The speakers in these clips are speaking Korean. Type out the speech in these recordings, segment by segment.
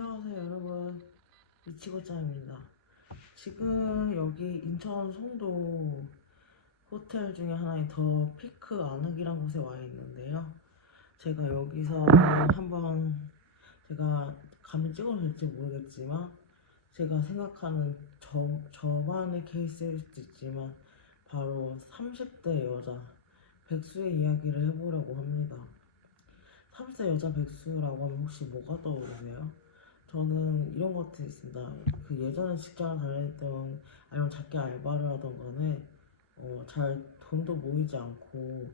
안녕하세요 여러분, 이치고짱입니다. 지금 여기 인천 송도 호텔 중에 하나인 더 피크 안흑이란 곳에 와 있는데요. 제가 여기서 한번 제가 감히 찍어도 될지 모르겠지만 제가 생각하는 저만의 케이스일 수도 있지만 바로 30대 여자 백수의 이야기를 해보려고 합니다. 30대 여자 백수라고 하면 혹시 뭐가 떠오르세요? 저는 이런 것들이 있습니다. 그 예전에 직장을 다녔던 아니면 작게 알바를 하던 간에 잘 돈도 모이지 않고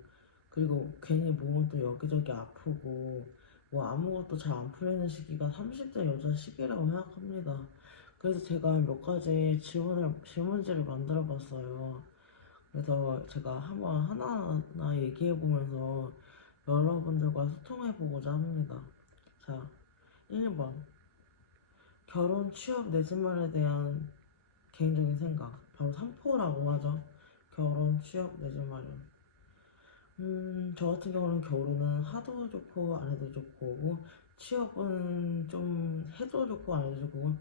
그리고 괜히 몸은 또 여기저기 아프고 뭐 아무것도 잘 안 풀리는 시기가 30대 여자 시기라고 생각합니다. 그래서 제가 몇 가지 질문지를 만들어 봤어요. 그래서 제가 한번 하나하나 얘기해 보면서 여러분들과 소통해 보고자 합니다. 자, 1번. 결혼, 취업, 내 집만에 대한 개인적인 생각. 바로 3포라고 하죠. 결혼, 취업, 내 집 마련. 저 같은 경우는 결혼은 하도 좋고 안 해도 좋고, 취업은 좀 해도 좋고 안 해도 좋고,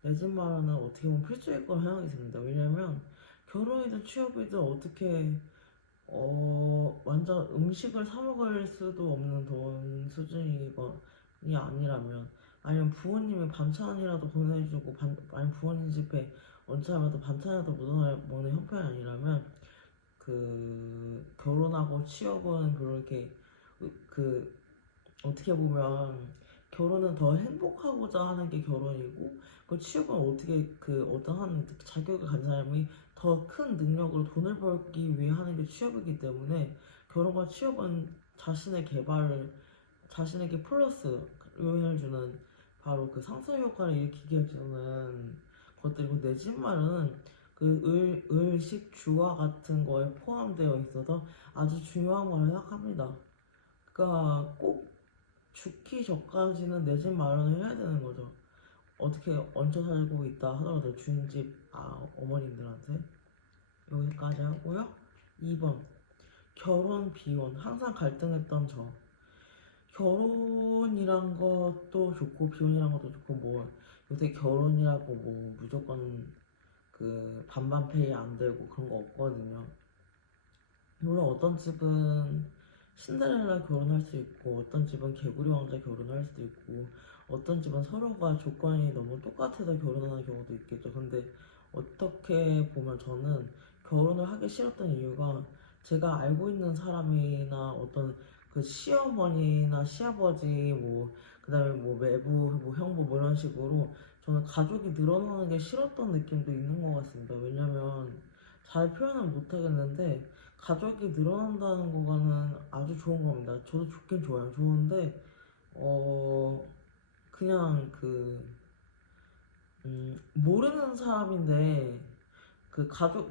내 집 마련은 어떻게 보면 필수일 거라 생각이 듭니다. 왜냐면 결혼이든 취업이든 어떻게 완전 음식을 사 먹을 수도 없는 돈 수준이 아니라면, 아니면 부모님이 반찬이라도 보내주고, 아니면 부모님 집에 언제라도 반찬이라도 묻어먹는 형편이 아니라면, 결혼하고 취업은 별로 이렇게, 그, 어떻게 보면, 결혼은 더 행복하고자 하는 게 결혼이고, 그 취업은 어떻게 어떤 한 자격을 가진 사람이 더 큰 능력으로 돈을 벌기 위해 하는 게 취업이기 때문에 결혼과 취업은 자신의 개발을 자신에게 플러스 요인을 주는 바로 그 상승 효과를 일으키게 해주는 것들이고, 내 집 마련은 을식 주화 같은 거에 포함되어 있어서 아주 중요한 거라 생각합니다. 그러니까 꼭 죽기 전까지는 내 집 마련을 해야 되는 거죠. 어떻게 얹혀 살고 있다 하더라도 주인집 어머님들한테. 여기까지 하고요. 2번. 결혼 비혼 항상 갈등했던 저. 결혼이란 것도 좋고 비혼이란 것도 좋고, 뭐 요새 결혼이라고 뭐 무조건 반반 페이 안 되고 그런 거 없거든요. 물론 어떤 집은 신데렐라 결혼할 수 있고, 어떤 집은 개구리 왕자 결혼할 수도 있고, 어떤 집은 서로가 조건이 너무 똑같아서 결혼하는 경우도 있겠죠. 근데 어떻게 보면 저는 결혼을 하기 싫었던 이유가, 제가 알고 있는 사람이나 어떤 시어머니나 시아버지, 뭐 그다음에 뭐 매부, 뭐 형부, 뭐 이런 식으로 저는 가족이 늘어나는 게 싫었던 느낌도 있는 것 같습니다. 왜냐면 잘 표현은 못하겠는데, 가족이 늘어난다는 거는 아주 좋은 겁니다. 저도 좋긴 좋아요. 좋은데, 그냥 모르는 사람인데,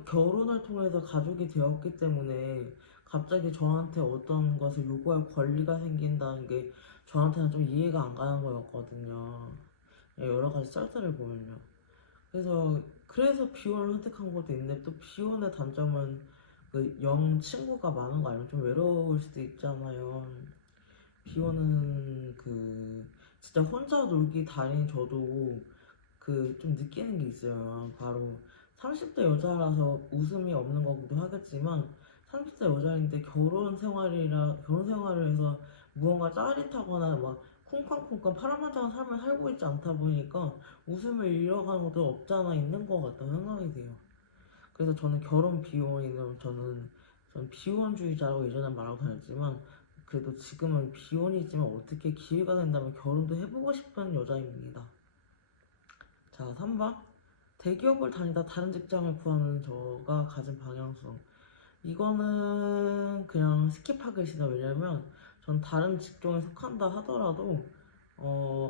결혼을 통해서 가족이 되었기 때문에 갑자기 저한테 어떤 것을 요구할 권리가 생긴다는 게 저한테는 좀 이해가 안 가는 거였거든요. 여러 가지 썰들을 보면요. 그래서 비혼을 선택한 것도 있는데, 또 비혼의 단점은 친구가 많은 거 아니면 좀 외로울 수도 있잖아요. 비혼은 진짜 혼자 놀기 달인 저도 좀 느끼는 게 있어요. 바로 30대 여자라서 웃음이 없는 거기도 하겠지만, 30대 여자인데 결혼 생활을 해서 무언가 짜릿하거나 막 쿵쾅쿵쾅 파란만장한 삶을 살고 있지 않다 보니까 웃음을 잃어가는 것도 없잖아 있는 것 같다는 생각이 돼요. 그래서 저는 결혼 비혼이면 저는 비혼주의자라고 예전에 말하고 다녔지만, 그래도 지금은 비혼이지만 어떻게 기회가 된다면 결혼도 해보고 싶은 여자입니다. 자, 3번. 대기업을 다니다 다른 직장을 구하는 저가 가진 방향성. 이거는 그냥 스킵하겠습니다. 왜냐면 전 다른 직종에 속한다 하더라도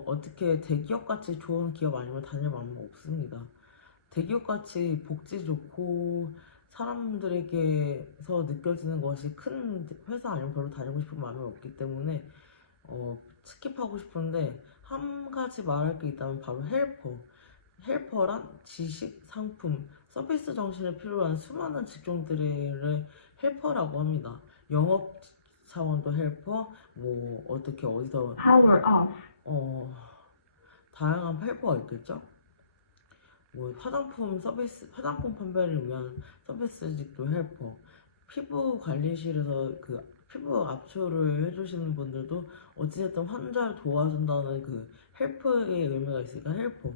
어떻게 대기업같이 좋은 기업 아니면 다닐 마음은 없습니다. 대기업같이 복지 좋고 사람들에게서 느껴지는 것이 큰 회사 아니면 별로 다니고 싶은 마음이 없기 때문에 스킵하고 싶은데, 한 가지 말할 게 있다면 바로 헬퍼란 지식, 상품, 서비스 정신을 필요로 하는 수많은 직종들을 헬퍼라고 합니다. 영업 사원도 헬퍼, 뭐 어떻게 어디서 Power off. 어 다양한 헬퍼가 있겠죠? 뭐 화장품 서비스, 화장품 판매를 위한 서비스직도 헬퍼, 피부 관리실에서 그 피부 압출을 해주시는 분들도 어찌됐든 환자를 도와준다는 그 헬프의 의미가 있으니까 헬퍼.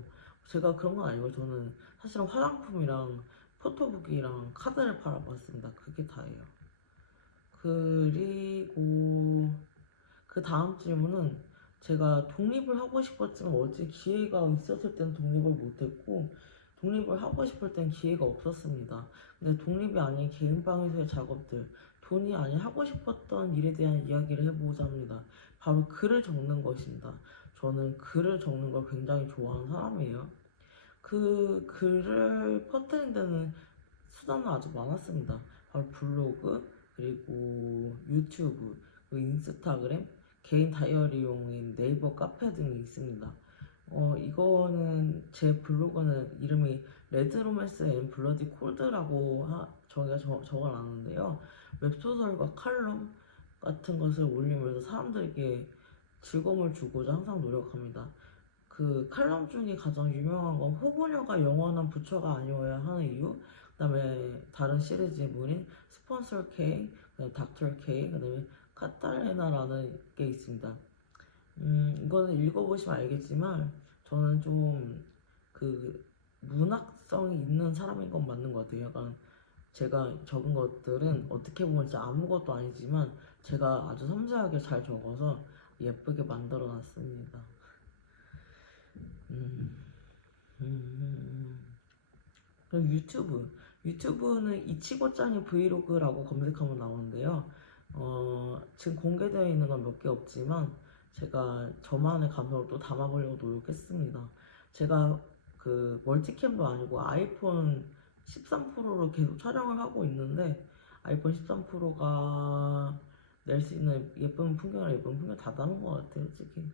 제가 그런 건 아니고 저는 사실은 화장품이랑 포토북이랑 카드를 팔아봤습니다. 그게 다예요. 그리고 그 다음 질문은 제가 독립을 하고 싶었지만 어찌 기회가 있었을 땐 독립을 못했고 독립을 하고 싶을 땐 기회가 없었습니다. 근데 독립이 아닌 개인 방에서의 작업들, 돈이 아닌 하고 싶었던 일에 대한 이야기를 해보고자 합니다. 바로 글을 적는 것입니다. 저는 글을 적는 걸 굉장히 좋아하는 사람이에요. 그 글을 퍼뜨린 데는 수단은 아주 많았습니다. 바로 블로그, 그리고 유튜브, 그리고 인스타그램, 개인 다이어리용인 네이버 카페 등이 있습니다. 이거는 제 블로그는 이름이 레드 로맨스 앤 블러디 콜드라고 저희가 적어놨는데요. 웹소설과 칼럼 같은 것을 올리면서 사람들에게 즐거움을 주고자 항상 노력합니다. 그 칼럼 중에 가장 유명한 건 호구녀가 영원한 부처가 아니어야 하는 이유, 그다음에 다른 시리즈물인 스폰서 K, 닥터 K, 그다음에 카탈레나라는 게 있습니다. 이거는 읽어보시면 알겠지만 저는 좀 그 문학성이 있는 사람인 건 맞는 것 같아요. 약간 제가 적은 것들은 어떻게 보면 진짜 아무것도 아니지만 제가 아주 섬세하게 잘 적어서 예쁘게 만들어 놨습니다. 음, 그리고 유튜브는 이치고짱의 브이로그라고 검색하면 나오는데요. 지금 공개되어 있는 건 몇 개 없지만 제가 저만의 감성을 또 담아보려고 노력했습니다. 제가 그 멀티캠도 아니고 아이폰 13 프로로 계속 촬영을 하고 있는데 아이폰 13 프로가 낼 수 있는 예쁜 풍경이랑 예쁜 풍경 다 담은 것 같아요, 솔직히.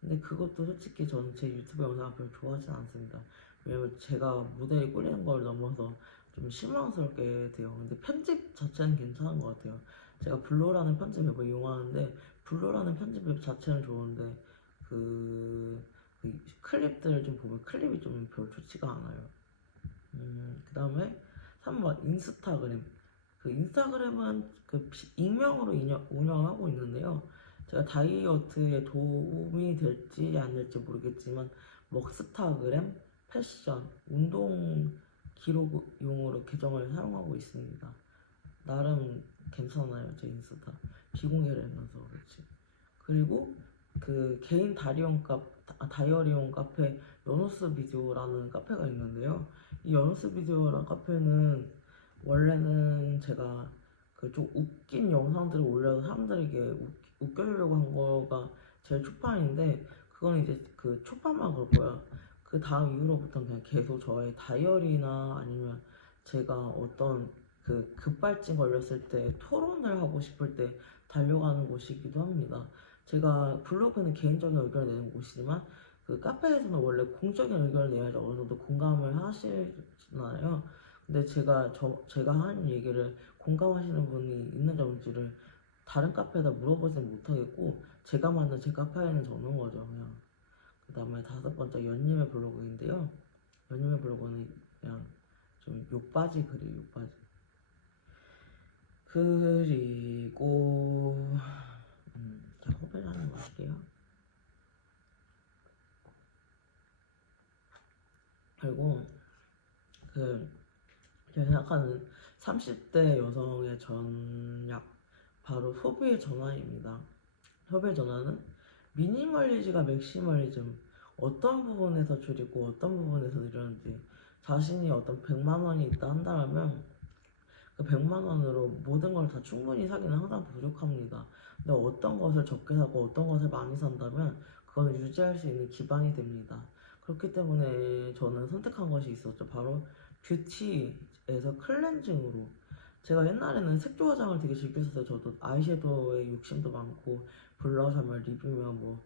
근데 그것도 솔직히 저는 제 유튜브 영상을 별로 좋아하진 않습니다. 왜냐면 제가 무대에 꾸리는 걸 넘어서 좀 실망스럽게 돼요. 근데 편집 자체는 괜찮은 것 같아요. 제가 블로라는 편집 앱을 이용하는데 블로라는 편집 앱 자체는 좋은데 그 클립들을 좀 보면 클립이 좀 별로 좋지가 않아요. 그 다음에 3번 인스타그램. 그 인스타그램은 그 익명으로 운영하고 있는데요. 제가 다이어트에 도움이 될지 안 될지 모르겠지만 먹스타그램, 패션, 운동 기록용으로 계정을 사용하고 있습니다. 나름 괜찮아요, 제 인스타. 비공개를 해놔서 그렇지. 그리고 그 개인 다이어리용 카페 연호스 비디오라는 카페가 있는데요. 이 연호스 비디오라는 카페는 원래는 제가 그 좀 웃긴 영상들을 올려서 사람들에게 웃겨주려고 한 거가 제일 초판인데 그건 이제 그 초판만 그렇고요. 그 다음 이후로부터는 그냥 계속 저의 다이어리나 아니면 제가 어떤 그 급발진 걸렸을 때 토론을 하고 싶을 때 달려가는 곳이기도 합니다. 제가 블로그는 개인적인 의견을 내는 곳이지만 그 카페에서는 원래 공적인 의견을 내야지 어느 정도 공감을 하시잖아요. 근데 제가 하는 얘기를 공감하시는 분이 있는지 다른 카페에다 물어보진 못하겠고 제가 만든 제 카페에는 적는 거죠, 그냥. 그 다음에 5번째 연님의 블로그인데요. 연님의 블로그는 그냥 좀 욕바지 글이에요, 욕바지. 그리고 자, 호흡을 하나 마실게요. 그리고 제가 생각하는 30대 여성의 전략 바로 소비의 전환입니다. 소비의 전환은 미니멀리즘과 맥시멀리즘 어떤 부분에서 줄이고 어떤 부분에서 늘렸는지 자신이 어떤 100만 원이 있다 한다면 그 100만 원으로 모든 걸 다 충분히 사기는 항상 부족합니다. 근데 어떤 것을 적게 사고 어떤 것을 많이 산다면 그건 유지할 수 있는 기반이 됩니다. 그렇기 때문에 저는 선택한 것이 있었죠. 바로 뷰티에서 클렌징으로. 제가 옛날에는 색조 화장을 되게 즐겼었어요. 저도 아이섀도우에 욕심도 많고 블러셔면 립이면 뭐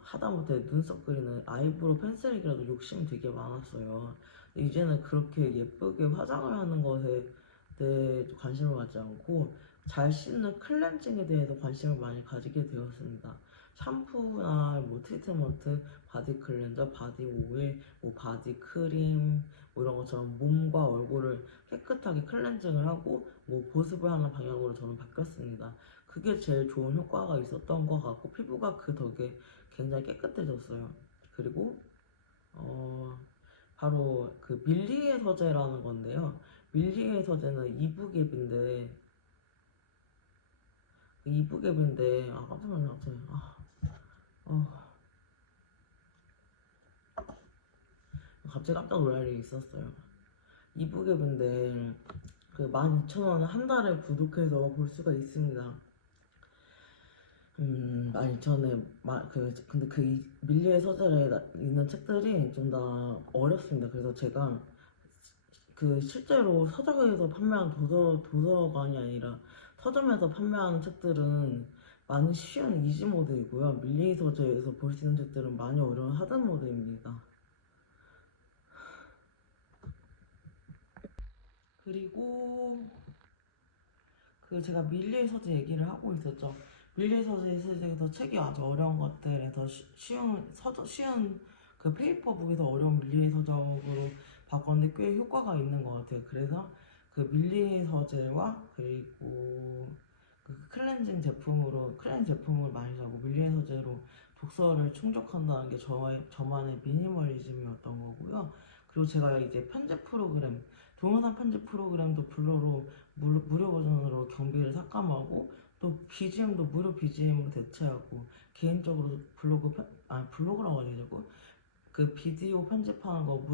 하다못해 눈썹 그리는 아이브로우 펜슬이라도 욕심이 되게 많았어요. 이제는 그렇게 예쁘게 화장을 하는 것에 대해 관심을 갖지 않고 잘 씻는 클렌징에 대해서 관심을 많이 가지게 되었습니다. 샴푸나 뭐 트리트먼트, 바디 클렌저, 바디 오일, 뭐 바디 크림 뭐 이런 것처럼 몸과 얼굴을 깨끗하게 클렌징을 하고 뭐 보습을 하는 방향으로 저는 바뀌었습니다. 그게 제일 좋은 효과가 있었던 것 같고 피부가 그 덕에 굉장히 깨끗해졌어요. 그리고 바로 그 밀리의 서재라는 건데요. 밀리의 서재는 이브갭인데 깜짝 놀랐네 갑자기. 갑자기 깜짝 놀랄 일이 있었어요. 이브갭인데 그 12,000원에 한 달에 구독해서 볼 수가 있습니다. 12,000원에 근데 그 밀리의 서재에 있는 책들이 좀 더 어렵습니다. 그래서 제가 그 실제로 서점에서 판매하는 도서관이 아니라 서점에서 판매하는 책들은 많이 쉬운 이지 모드이고요. 밀리의 서재에서 볼 수 있는 책들은 많이 어려운 하드 모드입니다. 그리고 그 제가 밀리의 서재 얘기를 하고 있었죠. 밀리의 서재에서 책이 아주 어려운 것들에서 쉬운 그 페이퍼북에서 어려운 밀리의 서적으로 바꿨는데 꽤 효과가 있는 것 같아요. 그래서 그 밀리의 서재와 그리고 그 클렌징 제품을 많이 사고 밀리의 서재로 독서를 충족한다는 게 저만의 미니멀리즘이었던 거고요. 그리고 제가 이제 편집 프로그램 동영상 편집 프로그램도 블로로 무료 버전으로 경비를 삭감하고 또 BGM도 무료 BGM으로 대체하고 개인적으로 블로그라고 해야 되고 그 비디오 편집하는 거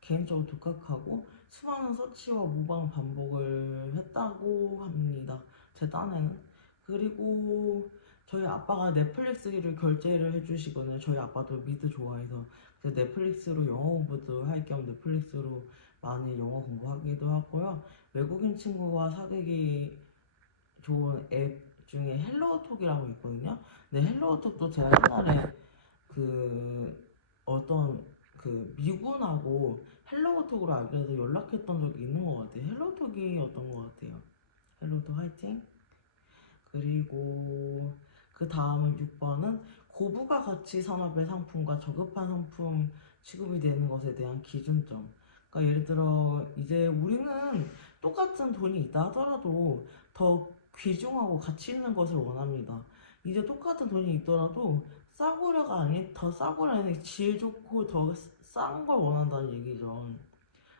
개인적으로 독학하고 수많은 서치와 모방 반복을 했다고 합니다. 제 딴에는. 그리고 저희 아빠가 넷플릭스를 결제를 해주시거든요. 저희 아빠도 미드 좋아해서 넷플릭스로 영어 공부도 할 겸 넷플릭스로 많이 영어 공부하기도 하고요. 외국인 친구와 사귀기 좋은 앱 중에 헬로우톡이라고 있거든요. 근데 헬로우톡도 제가 옛날에 그 어떤 그 미군하고 헬로우톡으로 알게 돼서 연락했던 적이 있는 것 같아요. 헬로우톡이 어떤 것 같아요. 헬로우톡 화이팅. 그리고 그 다음은 6번은 고부가 가치 산업의 상품과 저급한 상품 취급이 되는 것에 대한 기준점. 그러니까 예를 들어 이제 우리는 똑같은 돈이 있다 하더라도 더 귀중하고 가치 있는 것을 원합니다. 이제 똑같은 돈이 있더라도 싸구려가 아닌 더 싸구려 아닌 질 좋고 더 싼 걸 원한다는 얘기죠.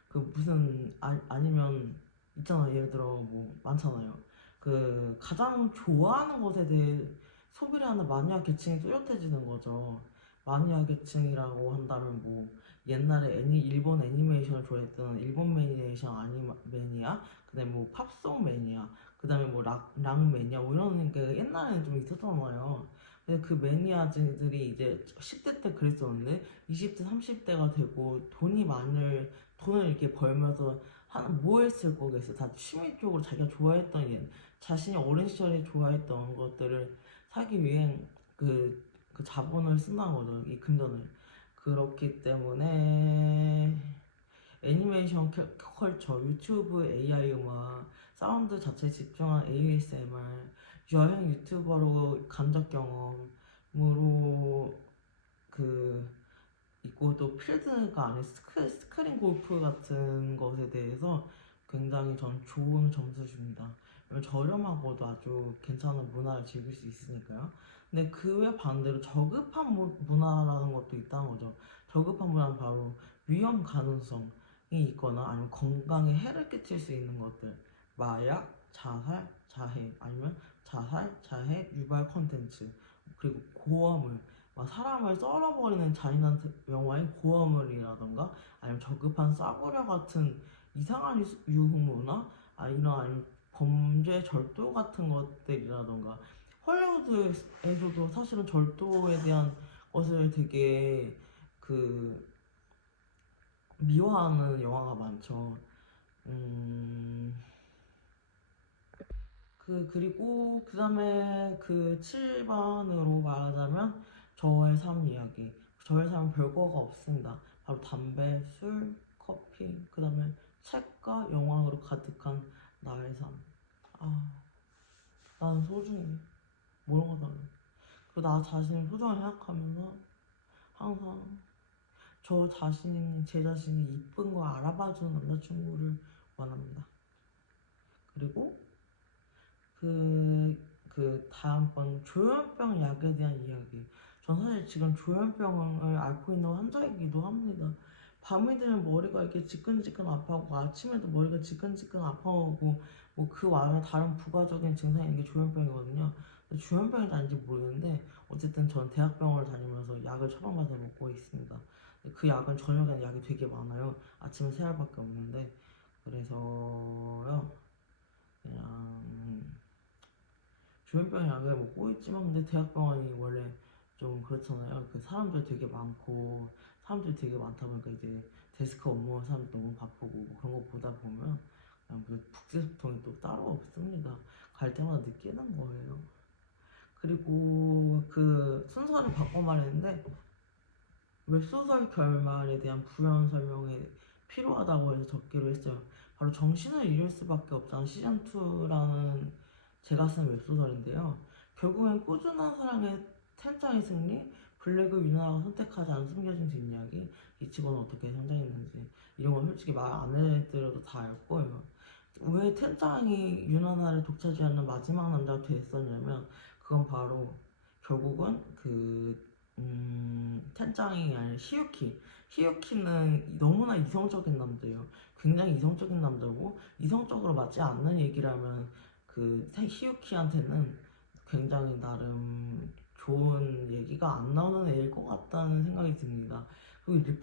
그 무슨 아니면 있잖아. 예를 들어 뭐 많잖아요. 그 가장 좋아하는 것에 대해 소비를 하는 마니아 계층이 뚜렷해지는 거죠. 마니아 계층이라고 한다면 뭐 옛날에 일본 애니메이션을 좋아했던 일본 매니에이션 매니아, 그다음에 뭐 팝송 매니아, 그다음에 뭐 락 매니아 뭐 이런 게 옛날에는 좀 있었잖아요. 근데 그 매니아들이 이제 10대 때 그랬었는데 20대, 30대가 되고 돈을 이렇게 벌면서 뭐 했을 거겠어. 다 취미 쪽으로 자기가 좋아했던 자신이 어린 시절에 좋아했던 것들을 사기 위해 그 자본을 쓴다는 거죠. 이 금전을. 그렇기 때문에 애니메이션 컬처, 유튜브 AI 음악, 사운드 자체에 집중한 ASMR, 여행 유튜버로 간접 경험으로 그 있고 또 필드가 아닌 스크린 골프 같은 것에 대해서 굉장히 전 좋은 점수 줍니다. 저렴하고도 아주 괜찮은 문화를 즐길 수 있으니까요. 근데 그 외 반대로 저급한 문화라는 것도 있다는 거죠. 저급한 문화는 바로 위험 가능성이 있거나 아니면 건강에 해를 끼칠 수 있는 것들, 마약, 자살, 자해 아니면 자살, 자해, 유발 콘텐츠, 그리고 고어물, 막 사람을 썰어버리는 잔인한 영화의 고어물이라던가 아니면 저급한 싸구려 같은 이상한 유흥문화 아니면 범죄 절도 같은 것들이라던가 헐리우드에서도 사실은 절도에 대한 것을 되게 그 미화하는 영화가 많죠. 그리고 그 다음에 그 7번으로 말하자면 저의 삶 이야기. 저의 삶은 별거가 없습니다. 바로 담배, 술, 커피, 그 다음에 책과 영화로 가득한 나의 삶. 나는 소중해. 뭐라고 하다니. 그리고 나 자신을 소중하게 생각하면서 항상 제 자신이 이쁜 거 알아봐주는 남자친구를 원합니다. 그리고 다음번 조현병 약에 대한 이야기. 전 사실 지금 조현병을 앓고 있는 환자이기도 합니다. 밤이 되면 머리가 이렇게 지끈지끈 아파하고 아침에도 머리가 지끈지끈 아파하고 뭐 그 와중에 다른 부가적인 증상이 있는 게 조현병이거든요. 조현병이 아닌지 모르는데 어쨌든 전 대학병원을 다니면서 약을 처방받아 먹고 있습니다. 그 약은 저녁에는 약이 되게 많아요. 아침에 3알밖에 없는데 그래서요 그냥 조현병 약을 먹고 있지만 근데 대학병원이 원래 좀 그렇잖아요. 그 사람들 되게 많고 사람들이 되게 많다 보니까 이제 데스크 업무하는 사람도 너무 바쁘고 뭐 그런 거 보다 보면 그냥 그 국제소통이 또 따로 없습니다. 갈 때마다 느끼는 거예요. 그리고 그 순서를 바꿔 말했는데 웹소설 결말에 대한 부연 설명이 필요하다고 해서 적기로 했어요. 바로 정신을 잃을 수밖에 없다는 시즌2라는 제가 쓴 웹소설인데요. 결국엔 꾸준한 사랑의 텐장의 승리, 블랙을 유나가 선택하지 않은 숨겨진 뒷이야기, 이치고는 어떻게 성장했는지 이런 건 솔직히 말 안 해드려도 다 알 거예요. 왜 텐장이 유나나를 독차지하는 마지막 남자가 됐었냐면 그건 바로 결국은 텐장이 아니라 히유키는 너무나 이성적인 남자예요. 굉장히 이성적인 남자고 이성적으로 맞지 않는 얘기를 하면 히유키한테는 굉장히 나름 좋은 얘기가 안 나오는 애일 것 같다는 생각이 듭니다. 그리고 이제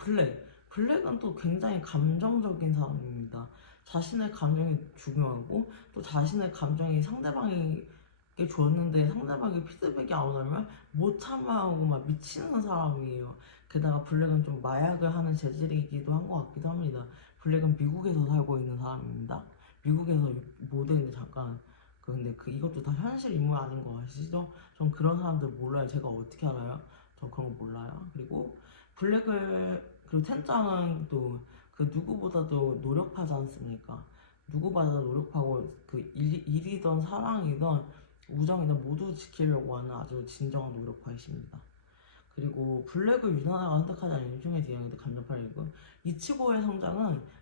블랙은 또 굉장히 감정적인 사람입니다. 자신의 감정이 중요하고 또 자신의 감정이 상대방에게 줬는데 상대방이 피드백이 안 오면 못 참아하고 막 미치는 사람이에요. 게다가 블랙은 좀 마약을 하는 재질이기도 한 것 같기도 합니다. 블랙은 미국에서 살고 있는 사람입니다. 미국에서 모델인데 잠깐 근데 이것도 다 현실 인물 아닌 거 아시죠? 전 그런 사람들 몰라요. 제가 어떻게 알아요? 전 그런 거 몰라요. 그리고 그리고 텐장은 또 누구보다도 노력하지 않습니까? 누구보다도 노력하고 일이든 사랑이든 우정이든 모두 지키려고 하는 아주 진정한 노력파이십니다. 그리고 블랙을 유나나가 선택하지 않은 인중의 대형인데 감정팔이고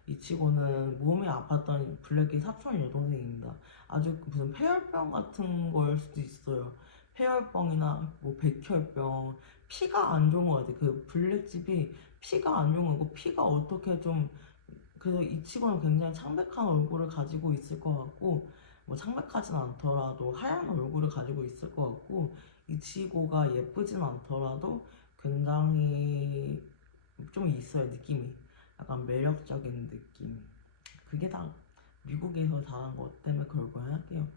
이치고는 몸이 아팠던 블랙의 사촌 여동생입니다. 아주 무슨 폐혈병 같은 거일 수도 있어요. 폐혈병이나 뭐 백혈병 피가 안 좋은 것 같아요. 그 블랙집이 피가 안 좋은 거고 피가 어떻게 좀 그래서 이치고는 굉장히 창백한 얼굴을 가지고 있을 것 같고 뭐 창백하진 않더라도 하얀 얼굴을 가지고 있을 것 같고 이치고가 예쁘진 않더라도 굉장히 좀 있어요. 느낌이 약간 매력적인 느낌. 그게 다 미국에서 자란 것 때문에 그럴 거야 할게요.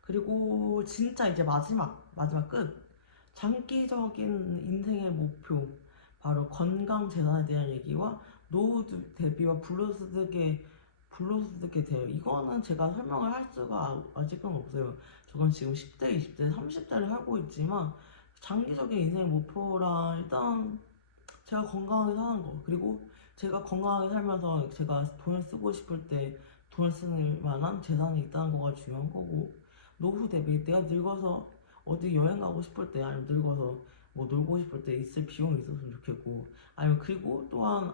그리고 진짜 이제 마지막 끝 장기적인 인생의 목표 바로 건강 재산에 대한 얘기와 노후 대비와 불로소득에 대해 이거는 제가 설명을 할 수가 아직은 없어요. 저건 지금 10대, 20대, 30대를 살고 있지만 장기적인 인생의 목표랑 일단 제가 건강하게 사는 거 그리고 제가 건강하게 살면서 제가 돈을 쓰고 싶을 때 돈을 쓸 만한 재산이 있다는 거가 중요한 거고 노후 대비 내가 늙어서 어디 여행 가고 싶을 때 아니면 늙어서 뭐 놀고 싶을 때 있을 비용이 있었으면 좋겠고 아니면 그리고 또한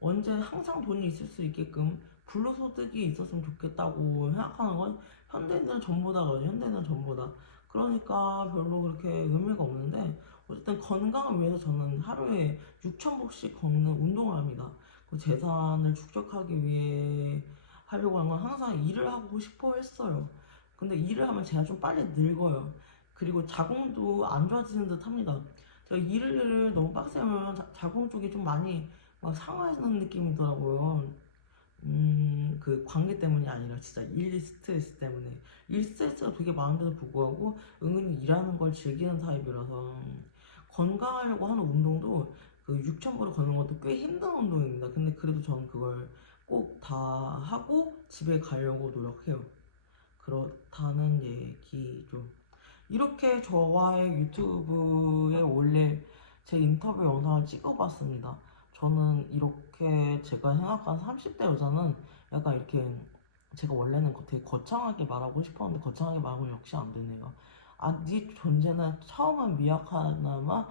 언제 항상 돈이 있을 수 있게끔 불로소득이 있었으면 좋겠다고 생각하는 건 현대인들은 전부다거든요. 현대인은 전부다. 그러니까 별로 그렇게 의미가 없는데 어쨌든 건강을 위해서 저는 하루에 6,000보씩 걷는 운동을 합니다. 그 재산을 축적하기 위해 하려고 하는 건 항상 일을 하고 싶어 했어요. 근데 일을 하면 제가 좀 빨리 늙어요. 그리고 자궁도 안 좋아지는 듯 합니다. 제가 일을 너무 빡세게 하면 자궁 쪽이 좀 많이 막 상하는 느낌이더라고요. 그 관계 때문이 아니라 진짜 일 스트레스 때문에 일 스트레스가 되게 많은데도 불구하고 은근히 일하는 걸 즐기는 타입이라서 건강하려고 하는 운동도 6,000보를 걷는 것도 꽤 힘든 운동입니다. 근데 그래도 저는 그걸 꼭 다 하고 집에 가려고 노력해요. 그렇다는 얘기죠. 이렇게 저와의 유튜브에 올릴 제 인터뷰 영상을 찍어봤습니다. 저는 이렇게 제가 생각한 30대 여자는 약간 이렇게 제가 원래는 되게 거창하게 말하고 싶었는데 거창하게 말하면 역시 안 되네요. 네 존재는 처음은 미약하나마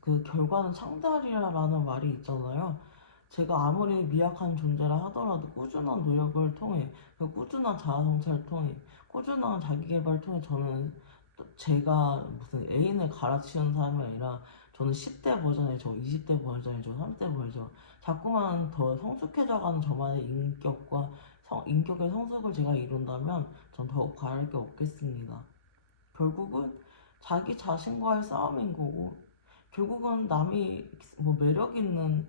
그 결과는 창대하리라라는 말이 있잖아요. 제가 아무리 미약한 존재라 하더라도 꾸준한 노력을 통해, 그 꾸준한 자아 성찰을 통해, 꾸준한 자기 개발을 통해 저는 제가 무슨 애인을 갈아치우는 사람이 아니라 저는 10대 버전이죠, 20대 버전이죠, 30대 버전. 자꾸만 더 성숙해져가는 저만의 인격의 성숙을 제가 이룬다면 전 더욱 바랄 게 없겠습니다. 결국은 자기 자신과의 싸움인 거고, 결국은 남이 뭐 매력 있는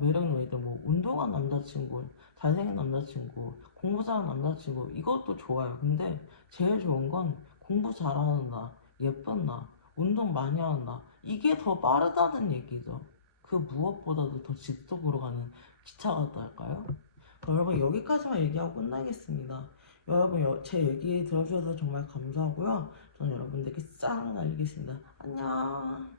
매력 있는 애들 운동한 남자친구, 잘생긴 남자친구, 공부 잘하는 남자친구 이것도 좋아요. 근데 제일 좋은 건 공부 잘하는 나, 예쁜 나, 운동 많이 하는 나 이게 더 빠르다는 얘기죠. 그 무엇보다도 더 지속으로 가는 기차 같달까요? 여러분 여기까지만 얘기하고 끝나겠습니다. 여러분 제 얘기 들어주셔서 정말 감사하고요. 저는 여러분들께 싹 날리겠습니다. 안녕.